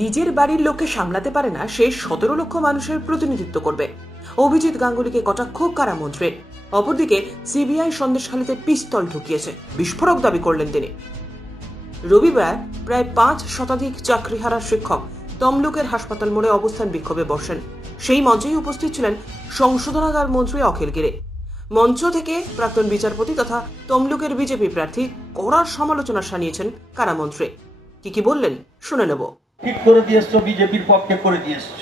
নিজের বাড়ির লোককে সামলাতে পারে না, সে 17 লক্ষ মানুষের প্রতিনিধিত্ব করবে। অভিজিৎ গাঙ্গুলিকে কটাক্ষ কারামন্ত্রীর। অপরদিকে সিবিআই সন্দেশখালীতে পিস্তল ঢুকিয়েছে, বিস্ফোরক দাবি করলেন তিনি। রবিবার প্রায় 5 শতাধিক চাকরিহারা শিক্ষক তমলুকের হাসপাতাল মোড়ে অবস্থান বিক্ষোভে বসেন। সেই মঞ্চেই উপস্থিত ছিলেন সংশোধনাগার মন্ত্রী অখিল গিরে। মঞ্চ থেকে প্রাক্তন বিচারপতি তথা তমলুকের বিজেপি প্রার্থী কড়া সমালোচনা শানিয়েছেন কারামন্ত্রী। কি বললেন শুনে নেব। ঠিক করে দিয়েছো, বিজেপির পক্ষে করে দিয়েছো,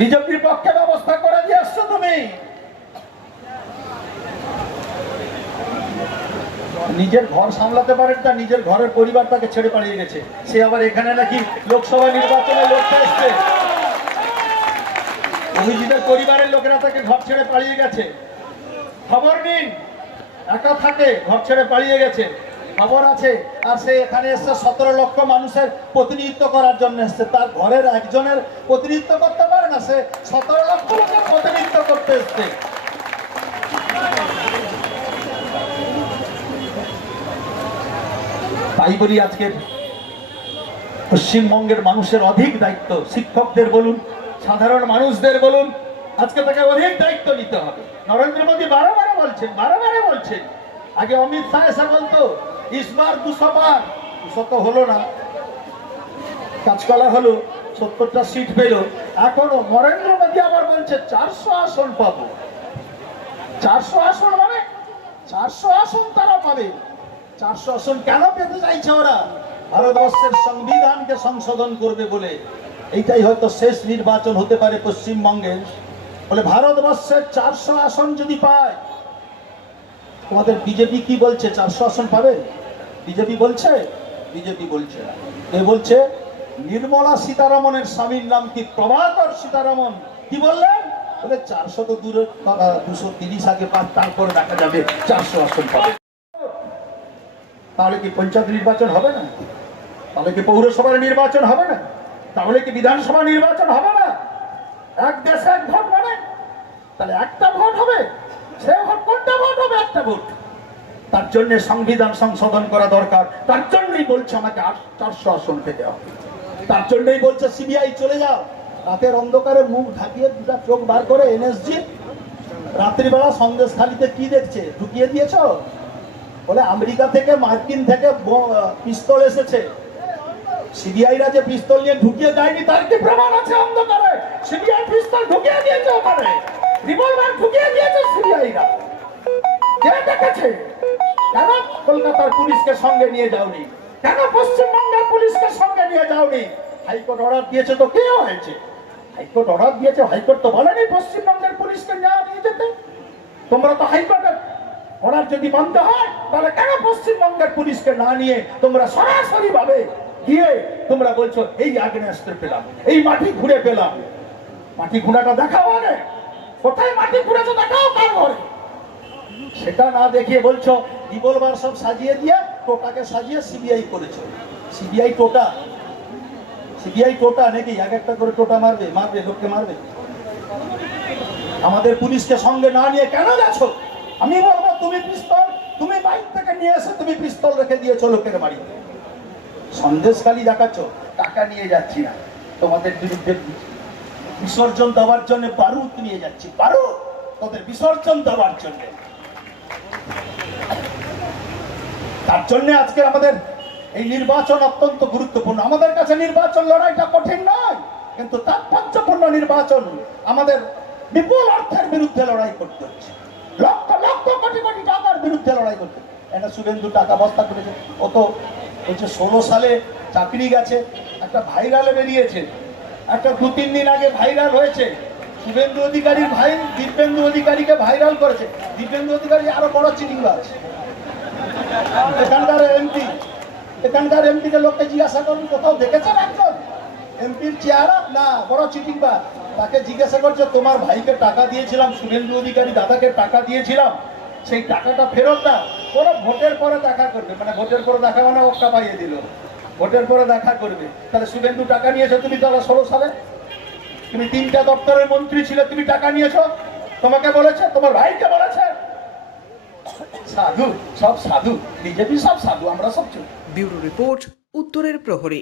বিজেপির পক্ষে ব্যবস্থা করে দিয়েছো। তুমি নিজের ঘর সামলাতে পারেন না, নিজের ঘরের পরিবার তাকে ছেড়ে পালিয়ে গেছে। সে আবার এখানে নাকি লোকসভা নির্বাচনে লড়তে এসছে। অভিজিতের পরিবারের লোকেরা তাকে ঘর ছেড়ে পালিয়ে গেছে। খবর নিন, একা থাকে, ঘর ছেড়ে পালিয়ে গেছে, খবর আছে। আর সে এখানে এসছে 17 লক্ষ মানুষের প্রতিনিধিত্ব করার জন্য এসছে। তার ঘরের একজনের প্রতিনিধিত্ব করতে পারে না, সে 17 লক্ষ লোকের প্রতিনিধিত্ব করতে এসছে। তাই বলি আজকের পশ্চিমবঙ্গের মানুষের অধিক দায়িত্ব, শিক্ষকদের বলুন, সাধারণ মানুষদের বলুন, আজকে তাকে অধিক দায়িত্ব নিতে হবে। নরেন্দ্র মোদী বারবার বলছেন। আগে অমিত শাহ এসে বলতো ইসবার 200 বার, 200 তো হলো না, কাজকলা হলো, 70টা সিট পেল। এখনো নরেন্দ্র মোদী আবার বলছে 400 আসন পাবো। 400 আসন মানে 400 আসন তারা পাবে। 400 আসন কেন পেতে চাইছে ওরা? ভারতবর্ষের সংবিধানকে সংশোধন করবে বলে। এইটাই হয়তো শেষ নির্বাচন হতে পারে পশ্চিমবঙ্গের। বলে ভারতবর্ষের 400 আসন যদি পায়। তোমাদের বিজেপি কি বলছে? 400 আসন পাবে? বিজেপি বলছে এ বলছে নির্মলা সীতারামনের স্বামীর নাম কি? প্রভাকর সীতারামন। কি বললেন? বলে 400 তো দূরে, 230 আগে পাক, তারপরে দেখা যাবে 400 আসন পাবে। তাহলে কি পঞ্চায়েত নির্বাচন হবে না? তাহলে কি পৌরসভার নির্বাচন হবে না? তাহলে কি বিধানসভা নির্বাচন হবে না? এক দেশ এক ভোট মানে তাহলে একটা ভোট হবে। সে ভোট কোনটা ভোট হবে? একটা ভোট। তার জন্য সংবিধান সংশোধন করা দরকার। তার জন্যই বলছে আমাকে 400 আসন পেতে হবে। তার জন্যই বলছে সিবিআই চলে যাও। রাতের অন্ধকারে মুখ ঢাকিয়ে দুটা চোখ বার করে এনএসজি রাত্রিবেলা সন্দেশখালীতে কি দেখছে? ঢুকিয়ে দিয়েছো। বলে আমেরিকা থেকে, মার্কিন থেকে পিস্তল এসেছে। সিবিআইরা যে পিস্তল নিয়ে ঢুকিয়ে দেয়নি তার কি প্রমাণ আছে? অন্ধকারে সিবিআই পিস্তল ঢুকিয়ে দিয়েছে, ওখানে রিভলভার ঢুকিয়ে দিয়েছে সিবিআইরা। কে দেখেছে? কেন কলকাতার পুলিশকে সঙ্গে নিয়ে যাওনি? কেন পশ্চিমবঙ্গের পুলিশকে সঙ্গে নিয়ে যাওনি? হাইকোর্ট অর্ডার দিয়েছে তো কে হয়েছে? হাইকোর্ট অর্ডার দিয়েছে, হাইকোর্ট তো বলেনি পশ্চিমবঙ্গের পুলিশকে নিয়ে যেতে। তোমরা তো হাইকোর্টের অর্ডার যদি বন্ধ হয় তাহলে কেন পশ্চিমবঙ্গের পুলিশকে না নিয়ে তোমরা সরাসরি ভাবে গিয়ে তোমরা বলছো এই আগ্নেয়াস্ত্র পেলাম, এই মাটি ঘুরে পেলাম? মাটি ঘুরাটা দেখাও আগে, কোথায় মাটি ঘুরেছো দেখাও, কার ঘরে? সেটা না দেখিয়ে বলছো রিভলভার সব সাজিয়ে দিয়ে টোটাকে সাজিয়ে সিবিআই করেছো। সিবিআই টোটা নাকি এক একটা করে টোটা মারবে, লোককে মারবে? আমাদের পুলিশকে সঙ্গে না নিয়ে কেন যাচ্ছ? আমি বলবো তুমি বাইক থেকে নিয়ে এসে তুমি পিস্তল রেখে দিয়েছো লোকের বাড়িতে। সন্দেশখালী দেখাচ্ছ টাকা নিয়ে যাচ্ছি না, তোমাদের বিরুদ্ধে বিসর্জন দেওয়ার জন্য বারুদ নিয়ে যাচ্ছি, বারুদ তোদের বিসর্জন দেওয়ার জন্য। তার জন্য আজকে আমাদের এই নির্বাচন অত্যন্ত গুরুত্বপূর্ণ। আমাদের কাছে নির্বাচন লড়াইটা কঠিন নয়, কিন্তু তাৎপর্যপূর্ণ নির্বাচন। আমাদের বিপুল অর্থের বিরুদ্ধে লড়াই করতে হচ্ছে, লক্ষ লক্ষ কোটি কোটি টাকার বিরুদ্ধে লড়াই করতে। এটা শুভেন্দু টাকা বস্তা করেছে, ও তো বলছে 16 সালে চাকরি গেছে। একটা ভাইরালে বেরিয়েছে, একটা 2-3 দিন আগে ভাইরাল হয়েছে। শুভেন্দু অধিকারীর ভাই দীপেন্দু অধিকারীকে ভাইরাল করেছে। দীপেন্দু অধিকারী আরো বড় চিটিংবাজ। এখানকার এমপিকে লোককে জিজ্ঞাসা করুন কোথাও দেখেছেন একজন এমপির চেহারা? না, বড় চিটিংবাজ। তাকে জিজ্ঞাসা করছে তোমার ভাইকে টাকা দিয়েছিলাম, শুভেন্দু অধিকারী দাদাকে টাকা দিয়েছিলাম, সেই টাকাটা ফেরত না। কোনো ভোটের পরে দেখা করবে, মানে ভোটের পরে দেখা মানে ওটা পাইয়ে দিল, ভোটের পরে দেখা করবে। তাহলে শুভেন্দু টাকা নিয়েছো তুমি? তাহলে 16 সালে তুমি 3টা দপ্তরের মন্ত্রী ছিলে, তুমি টাকা নিয়েছো? তোমাকে বলেছে? তোমার ভাইকে বলেছে? সাধু, সব সাধু, বিজেপি সব সাধু, আমরা সব চুপ। ব্যুরো রিপোর্ট, উত্তরের প্রহরী।